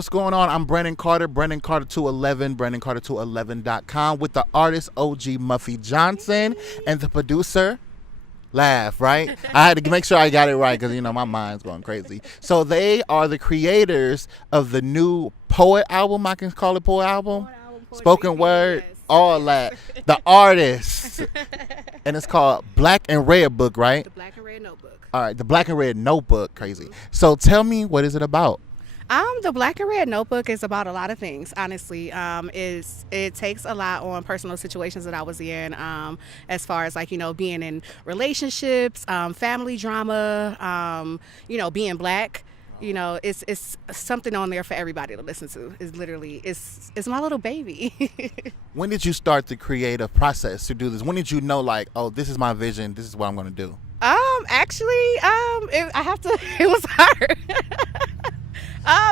What's going on? I'm Brandon Carter, Brandon Carter 211, Brandon Carter 211.com with the artist OG Muffy Johnson and the producer. Laugh, right? I had to make sure I got it right because, my mind's going crazy. So they are the creators of the new poet album. I can call it poet album. Spoken word, yes. all that. The artists. And it's called Black and Red Book, right? The Black and Red Notebook. All right, the Black and Red Notebook. Crazy. So tell me, what is it about? The Black and Red Notebook is about a lot of things, honestly. It takes a lot on personal situations that I was in, as far as being in relationships, family drama, being black. It's something on there for everybody to listen to. It's literally, it's my little baby. When did you start the creative process to do this? When did you know, this is my vision, this is what I'm going to do? It was her.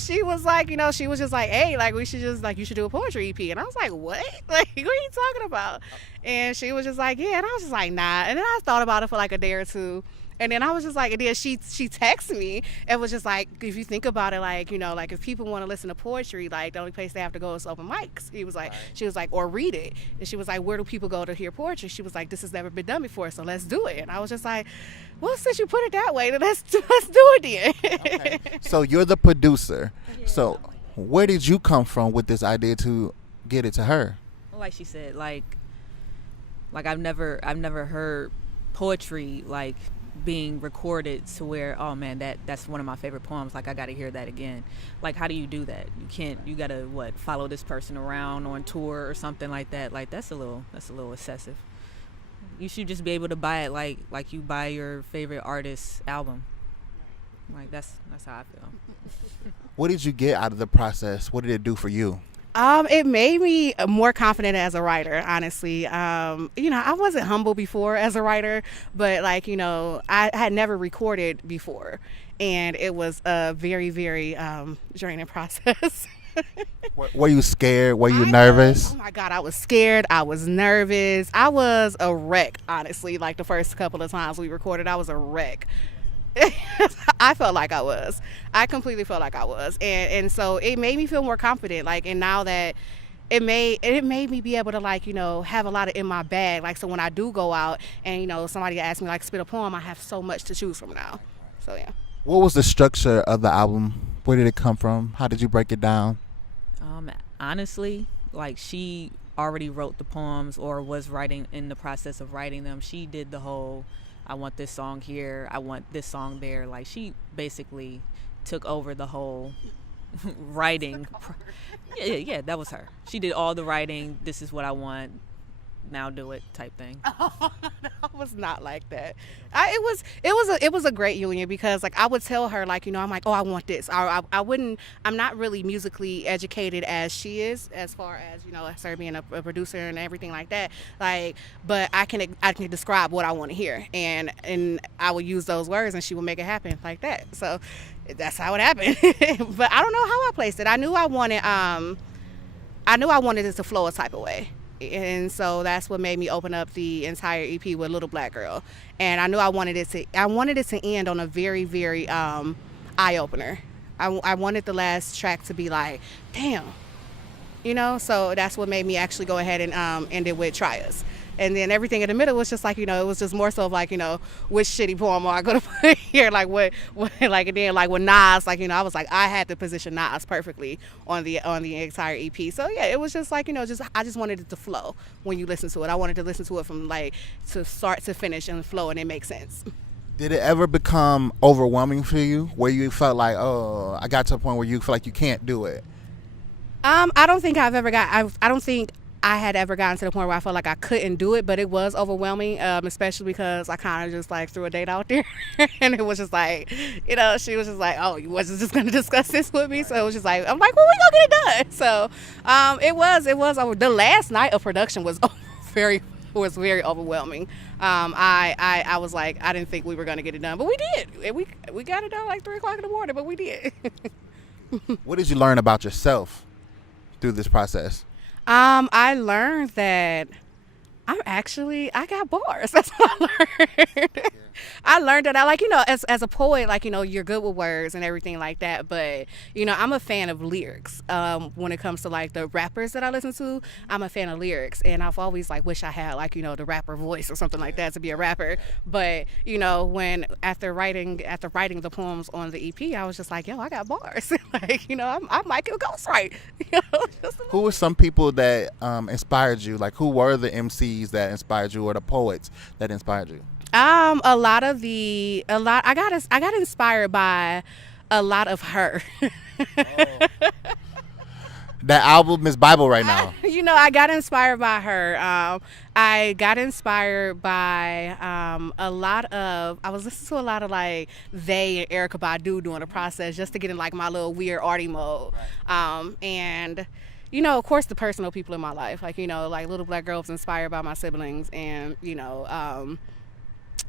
She was she was just like, hey, you should do a poetry EP. And I was like, what? What are you talking about? And she was just like, yeah. And I was just like, nah. And then I thought about it for a day or two. And then I was just like, and then she texted me and was just like, if you think about it, if people want to listen to poetry, the only place they have to go is open mics. She was like, or read it. And she was like, where do people go to hear poetry? She was like, this has never been done before, so let's do it. And I was just like, well, since you put it that way, then let's do it then. Okay. So you're the producer. Yeah. So where did you come from with this idea to get it to her? Like she said, I've never heard poetry being recorded to where, oh man, that's one of my favorite poems, I gotta hear that again. How do you do that? You gotta follow this person around on tour or something like that. That's a little excessive. You should just be able to buy it like you buy your favorite artist's album. That's how I feel. What did you get out of the process? What did it do for you? It made me more confident as a writer, honestly. I wasn't humble before as a writer, but I had never recorded before, and it was a very, very draining process. Were you scared? Were you nervous? Oh my God, I was scared. I was nervous. I was a wreck, honestly. The first couple of times we recorded, I was a wreck. I felt like I was. I completely felt like I was, and so it made me feel more confident. And now that it made me be able to have a lot of in my bag. So when I do go out and somebody asks me spit a poem, I have so much to choose from now. So yeah. What was the structure of the album? Where did it come from? How did you break it down? Honestly, she already wrote the poems or was writing in the process of writing them. She did the whole, I want this song here, I want this song there. She basically took over the whole writing. Yeah, that was her. She did all the writing. This is what I want. Now do it type thing. Oh, no, I was not like that. It was a great union because I would tell her I'm like, oh, I want this. I wouldn't. I'm not really musically educated as she is, as far as her being a producer and everything like that. But I can describe what I want to hear, and I would use those words, and she would make it happen like that. So that's how it happened. But I don't know how I placed it. I knew I wanted it to flow a type of way. And so that's what made me open up the entire EP with Little Black Girl. And I knew I wanted it to end on a very, very eye-opener. I wanted the last track to be damn. So that's what made me actually go ahead and end it with Try Us. And then everything in the middle was just it was just more so of which shitty poem am I gonna put here? And then with Nas, I was I had to position Nas perfectly on the entire EP. So yeah, it was just I just wanted it to flow when you listen to it. I wanted to listen to it from to start to finish and flow, and it makes sense. Did it ever become overwhelming for you, where you felt oh, I got to a point where you feel like you can't do it? I don't think I've ever got. I don't think I had ever gotten to the point where I felt like I couldn't do it, but it was overwhelming, especially because I kind of just threw a date out there, and it was just she was just oh, you wasn't just gonna discuss this with me, so it was just I'm like, well, we gonna get it done. So it was the last night of production was very overwhelming. I was I didn't think we were gonna get it done, but we did. We got it done 3:00 in the morning, but we did. What did you learn about yourself through this process? I learned that I got bars. That's what I learned. I learned that as a poet, you're good with words and everything like that. But, I'm a fan of lyrics. When it comes to like the rappers that I listen to, I'm a fan of lyrics. And I've always wish I had the rapper voice or something like that to be a rapper. But, when after writing the poems on the EP, I was just like, yo, I got bars. I might get a ghostwrite. Who were some people that inspired you? Like, who were the MCs that inspired you, or the poets that inspired you? I got inspired by a lot of her. That album is Bible right now. I got inspired by her. I got inspired by I was listening to a lot of They and Erykah Badu during the process, just to get in my little weird arty mode. And of course the personal people in my life, Little Black Girl was inspired by my siblings, and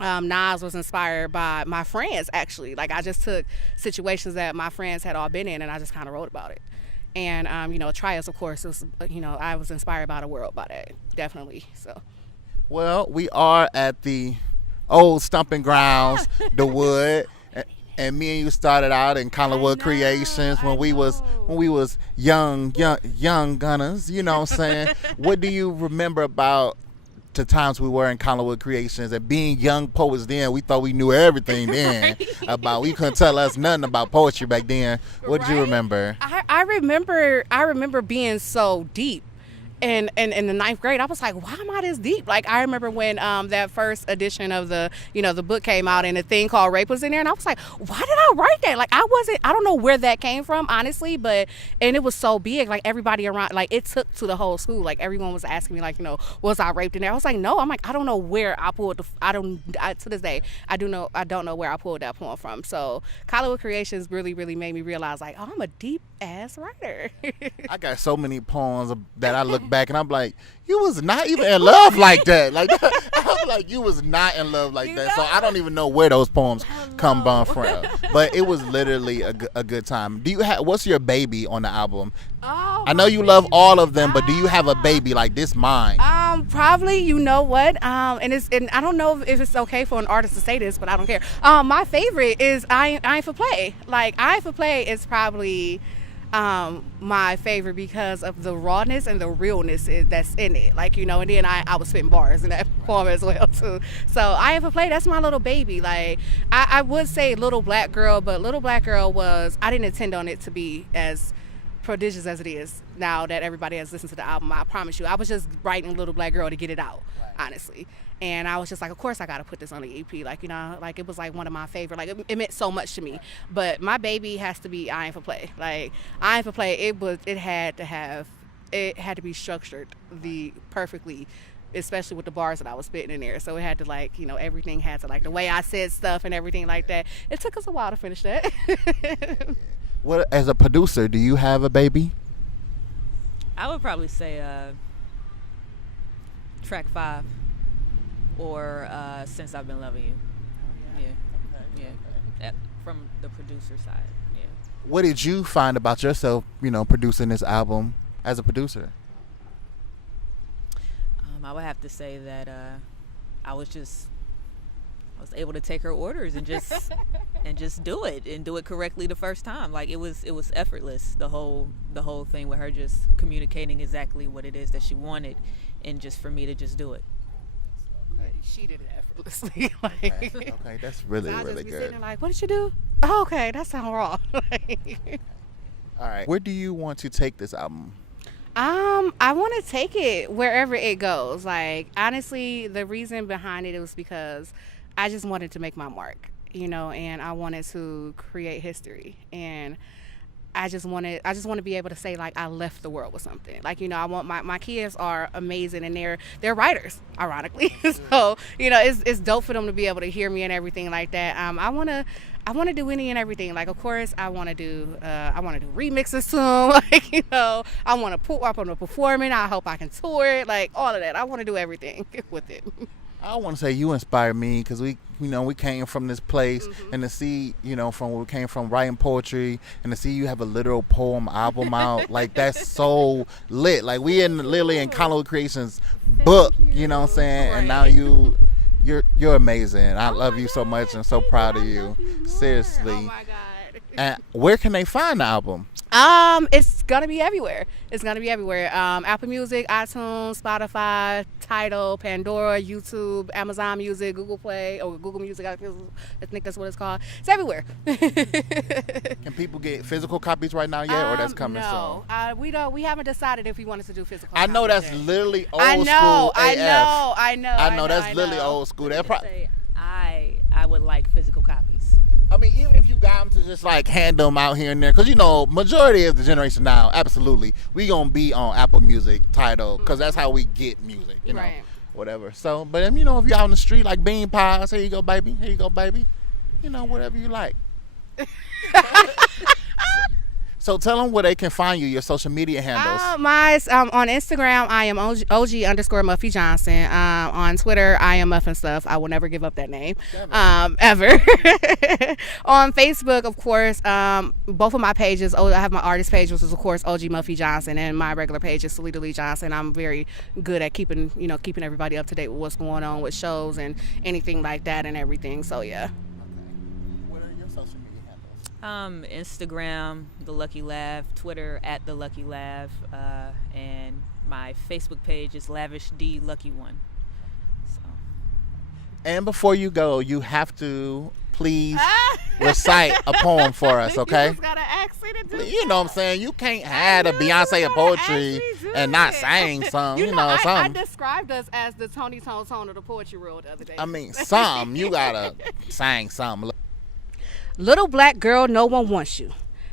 Nas was inspired by my friends, actually. I just took situations that my friends had all been in, and I just kind of wrote about it. And Trials, of course, was, I was inspired by the world by that, definitely. So, well, we are at the old stomping grounds, the Wood, and me and you started out in Collinwood Creations when we was young gunners. You know what I'm saying? What do you remember about the times we were in Collinwood Creations and being young poets then? We thought we knew everything then about. We couldn't tell us nothing about poetry back then. What did you remember? I remember being so deep. In the ninth grade, I was like, why am I this deep? I remember when that first edition of the the book came out, and a thing called rape was in there, and I was like, why did I write that? I don't know where that came from, honestly, and it was so big, everybody around, it took to the whole school, everyone was asking me, was I raped in there? I was like, no. I'm like, I don't know where I pulled to this day, I don't know where I pulled that poem from. So Collinwood Creations really, really made me realize, oh, I'm a deep ass writer. I got so many poems that I look back and I'm like, you was not even in love like that. I'm like, you was not in love like that. So I don't even know where those poems come from. But it was literally a good time. What's your baby on the album? Oh, I know you love all of them, but do you have a baby like this mine? Probably, you know what? And I don't know if it's okay for an artist to say this, but I don't care. My favorite is I Ain't For Play. I Ain't For Play is probably my favorite because of the rawness and the realness that's in it, and then I was spitting bars in that poem as well too. So I Ain't For Play, that's my little baby. I would say Little Black Girl, but Little Black Girl I didn't intend on it to be as prodigious as it is now that everybody has listened to the album. I promise you, I was just writing Little Black Girl to get it out, honestly. And I was just like, of course I gotta put this on the EP. It was one of my favorite, it meant so much to me. But my baby has to be I Ain't For Play. I Ain't For Play, it had to be structured perfectly, especially with the bars that I was spitting in there. So it had to everything had to the way I said stuff and everything like that. It took us a while to finish that. What, as a producer, do you have a baby? I would probably say track 5 or Since I've Been Loving You. Yeah. From the producer side. Yeah. What did you find about yourself, producing this album as a producer? I would have to say that I was able to take her orders and just do it correctly the first time. It was effortless, the whole thing with her just communicating exactly what it is that she wanted, and just for me to just do it. She did it effortlessly. Okay, that's really, I really just be good. sitting there what did you do? Oh, okay, that sounds raw. All right, where do you want to take this album? I want to take it wherever it goes. Honestly, the reason behind it was because I just wanted to make my mark, and I wanted to create history, and I just want to be able to say I left the world with something. I want my kids are amazing, and they're writers, ironically. So it's dope for them to be able to hear me and everything like that. I want to do any and everything. Of course, I want to do remixes soon. I want to perform it. I hope I can tour it. All of that. I want to do everything with it. I want to say you inspired me because we came from this place, and to see, from where we came from, writing poetry, and to see you have a literal poem album out, like that's so lit. Like we literally in Collinwood Creations book, you know what I'm saying? Right. And now you're amazing. I love you so much and so proud of you. Seriously. Oh my God. And where can they find the album? It's gonna be everywhere. It's gonna be everywhere. Apple Music, iTunes, Spotify, Tidal, Pandora, YouTube, Amazon Music, Google Play, or Google Music. I think that's what it's called. It's everywhere. Can people get physical copies right now yet, or that's coming no. soon? We haven't decided if we wanted to do physical. I know copies that's yet. literally old I know, school AF. I know. That's literally old school. That Say I would like physical copies. I mean, even if you got them to just like hand them out here and there, because majority of the generation now, absolutely, we gonna be on Apple Music, Tidal, because that's how we get music, Right. whatever. So, but if you're out on the street like bean pies, here you go, baby, whatever you like. So tell them where they can find you, your social media handles. On Instagram, I am OG_Muffy Johnson. On Twitter, I am Muffin Stuff. I will never give up that name, ever. On Facebook, of course, both of my pages. I have my artist page, which is of course OG Muffy Johnson, and my regular page is Salita Lee Johnson. I'm very good at keeping everybody up to date with what's going on with shows and anything like that and everything. So yeah. What are your social media handles? Instagram, The Lucky Lav, Twitter at The Lucky Lav, and my Facebook page is Lavish D Lucky One. So. And before you go, you have to please recite a poem for us, okay? You just gotta ask me to do You know what I'm saying? You can't have a Beyonce of poetry and not sing some, I something. described us as the Tony Tone of the poetry world the other day. I mean, some. You gotta sing some. Little black girl, no one wants you.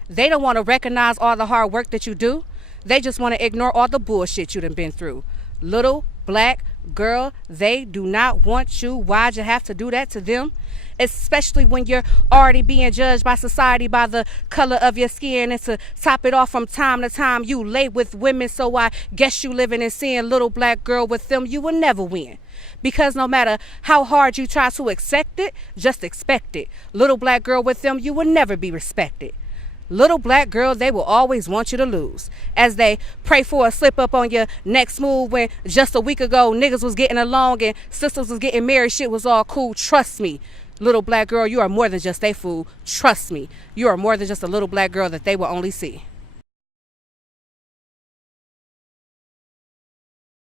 They don't want to recognize all the hard work that you do. They just want to ignore all the bullshit you done been through. Little black girl, they do not want you. Why'd you have to do that to them? Especially when you're already being judged by society by the color of your skin. And to top it off, from time to time you lay with women, so I guess you living in sin. Little black girl, with them you will never win. Because no matter how hard you try to accept it, just expect it. Little black girl, with them you will never be respected. Little black girl, they will always want you to lose, as they pray for a slip up on your next move, when just a week ago niggas was getting along and sisters was getting married, shit was all cool. Trust me, little black girl, you are more than just a fool. Trust me, you are more than just a little black girl that they will only see.